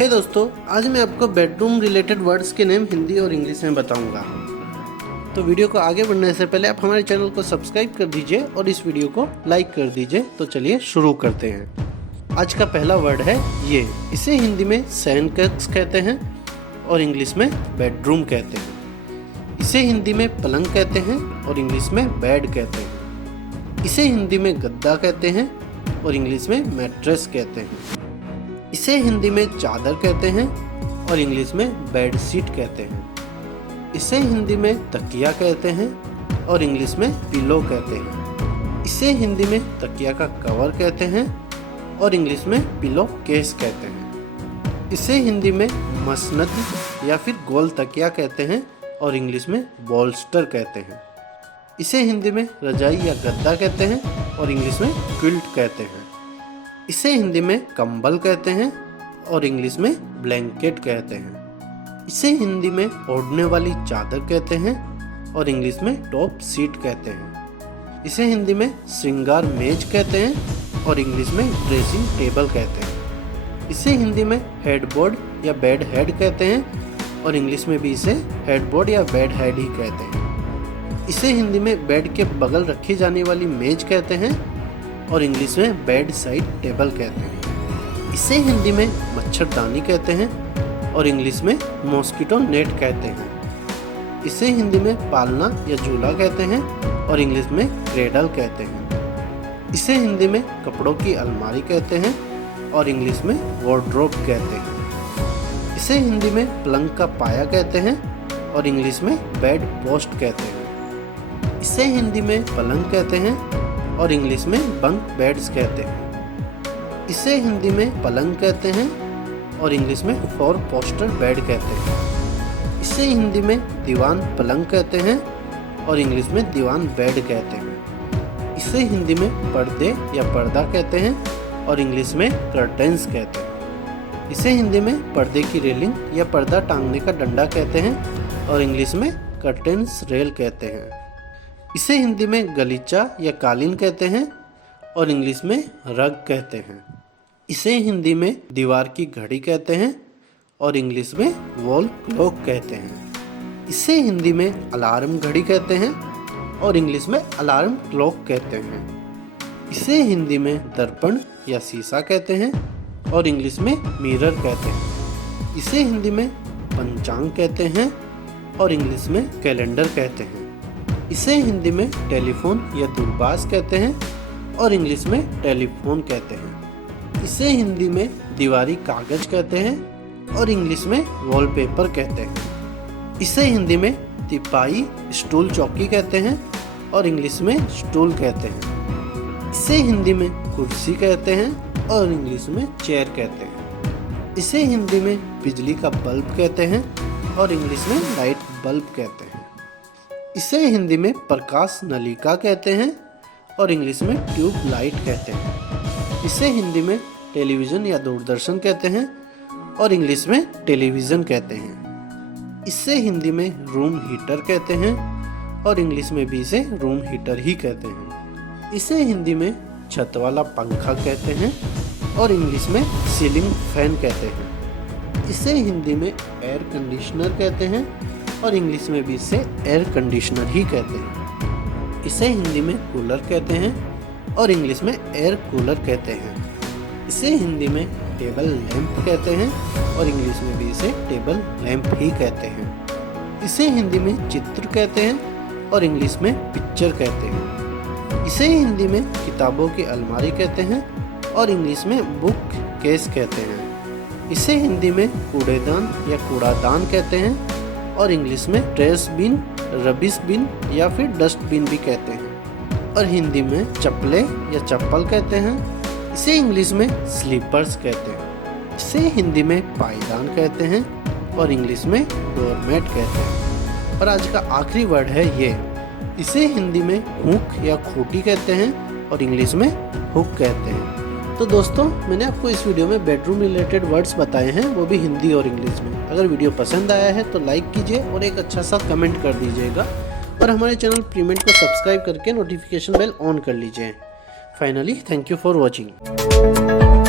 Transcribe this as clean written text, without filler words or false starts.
हे दोस्तों, आज मैं आपको बेडरूम रिलेटेड वर्ड्स के नेम हिंदी और इंग्लिश में बताऊंगा। तो वीडियो को आगे बढ़ने से पहले आप हमारे चैनल को सब्सक्राइब कर दीजिए और इस वीडियो को लाइक कर दीजिए। तो चलिए शुरू करते हैं। आज का पहला वर्ड है ये। इसे हिंदी में सैनकक्स कहते हैं और इंग्लिश में बेडरूम कहते हैं। इसे हिंदी में पलंग कहते हैं और इंग्लिश में बेड कहते हैं। इसे हिंदी में गद्दा कहते हैं और इंग्लिश में मैट्रेस कहते हैं। इसे हिंदी में चादर कहते हैं और इंग्लिश में बेड शीट कहते हैं। इसे हिंदी में तकिया कहते हैं और इंग्लिश में पिलो कहते हैं। इसे हिंदी में तकिया का कवर कहते हैं और इंग्लिश में पिलो केस कहते हैं। इसे हिंदी में मसनद या फिर गोल तकिया कहते हैं और इंग्लिश में बोल्स्टर कहते हैं। इसे हिंदी में रजाई या गद्दा कहते हैं और इंग्लिश में क्विल्ट कहते हैं। इसे हिंदी में कंबल कहते हैं और इंग्लिश में ब्लैंकेट कहते हैं। इसे हिंदी में ओढ़ने वाली चादर कहते हैं और इंग्लिश में टॉप सीट कहते हैं। इसे हिंदी में श्रृंगार मेज कहते हैं और इंग्लिश में ड्रेसिंग टेबल कहते हैं। इसे हिंदी में हेडबोर्ड या बेड हेड कहते हैं और इंग्लिश में भी इसे हेडबोर्ड या बेड हेड ही कहते हैं। इसे हिंदी में बेड के बगल रखी जाने वाली मेज कहते हैं और इंग्लिश में बेड साइड टेबल कहते हैं। इसे हिंदी में मच्छरदानी कहते हैं और इंग्लिश में मॉस्किटो नेट कहते हैं। इसे हिंदी में पालना या झूला कहते हैं और इंग्लिश में क्रेडल कहते हैं। इसे हिंदी में कपड़ों की अलमारी कहते हैं और इंग्लिश में वार्डरोब कहते हैं। इसे हिंदी में पलंग का पाया कहते हैं और इंग्लिश में बेड पोस्ट कहते हैं। इसे हिंदी में पलंग कहते हैं और इंग्लिश में बंक बेड्स कहते हैं। इसे हिंदी में पलंग कहते हैं और इंग्लिश में फोर पोस्टर बेड कहते हैं। इसे हिंदी में दीवान पलंग कहते हैं और इंग्लिश में दीवान बेड कहते हैं। इसे हिंदी में पर्दे या पर्दा कहते हैं और इंग्लिश में कर्टेन्स कहते हैं। इसे हिंदी में पर्दे की रेलिंग या पर्दा टांगने का डंडा कहते हैं और इंग्लिश में कर्टेन्स रेल कहते हैं। इसे हिंदी में गलीचा या कालीन कहते हैं और इंग्लिश में रग कहते हैं। इसे हिंदी में दीवार की घड़ी कहते हैं और इंग्लिश में वॉल क्लॉक कहते हैं। इसे हिंदी में अलार्म घड़ी कहते हैं और इंग्लिश में अलार्म क्लॉक कहते हैं। इसे हिंदी में दर्पण या शीशा कहते हैं और इंग्लिश में मिरर कहते हैं। इसे हिंदी में पंचांग कहते हैं और इंग्लिश में कैलेंडर कहते हैं। इसे हिंदी में टेलीफोन या दूरभाष कहते हैं और इंग्लिश में टेलीफोन कहते हैं। इसे हिंदी में दीवारी कागज कहते हैं और इंग्लिश में वॉलपेपर कहते हैं। इसे हिंदी में तिपाई स्टूल चौकी कहते हैं और इंग्लिश में स्टूल कहते हैं। इसे हिंदी में कुर्सी कहते हैं और इंग्लिश में चेयर कहते हैं। इसे हिंदी में बिजली का बल्ब कहते हैं और इंग्लिश में लाइट बल्ब कहते हैं। इसे हिंदी में प्रकाश नलिका कहते हैं और इंग्लिश में ट्यूब लाइट कहते हैं। इसे हिंदी में टेलीविज़न या दूरदर्शन कहते हैं और इंग्लिश में टेलीविज़न कहते हैं। इसे हिंदी में रूम हीटर कहते हैं और इंग्लिश में भी इसे रूम हीटर ही कहते हैं। इसे हिंदी में छत वाला पंखा कहते हैं और इंग्लिश में सीलिंग फैन कहते हैं। इसे हिंदी में एयर कंडीशनर कहते हैं और इंग्लिश में भी इसे एयर कंडीशनर ही कहते हैं। इसे हिंदी में कूलर कहते हैं और इंग्लिश में एयर कूलर कहते हैं। इसे हिंदी में टेबल लैंप कहते हैं और इंग्लिश में भी इसे टेबल लैंप ही कहते हैं। इसे हिंदी में चित्र कहते हैं और इंग्लिश में पिक्चर कहते हैं। इसे हिंदी में किताबों की अलमारी कहते हैं और इंग्लिश में बुक केस कहते हैं। इसे हिंदी में कूड़ेदान या कूड़ादान कहते हैं और इंग्लिश में ट्रेश बिन, रबिश बिन या फिर डस्ट बिन भी कहते हैं। और हिंदी में चप्पलें या चप्पल कहते हैं। इसे इंग्लिश में स्लीपर्स कहते हैं। इसे हिंदी में पायदान कहते हैं और इंग्लिश में डोरमेट कहते हैं। और आज का आखिरी वर्ड है ये। इसे हिंदी में हुक या खूंटी कहते हैं और इंग्लिश में हुक कहते हैं। तो दोस्तों, मैंने आपको इस वीडियो में बेडरूम रिलेटेड वर्ड्स बताए हैं, वो भी हिंदी और इंग्लिश में। अगर वीडियो पसंद आया है तो लाइक कीजिए और एक अच्छा सा कमेंट कर दीजिएगा और हमारे चैनल प्रीमेंट को सब्सक्राइब करके नोटिफिकेशन बेल ऑन कर लीजिए। Finally, thank you for watching.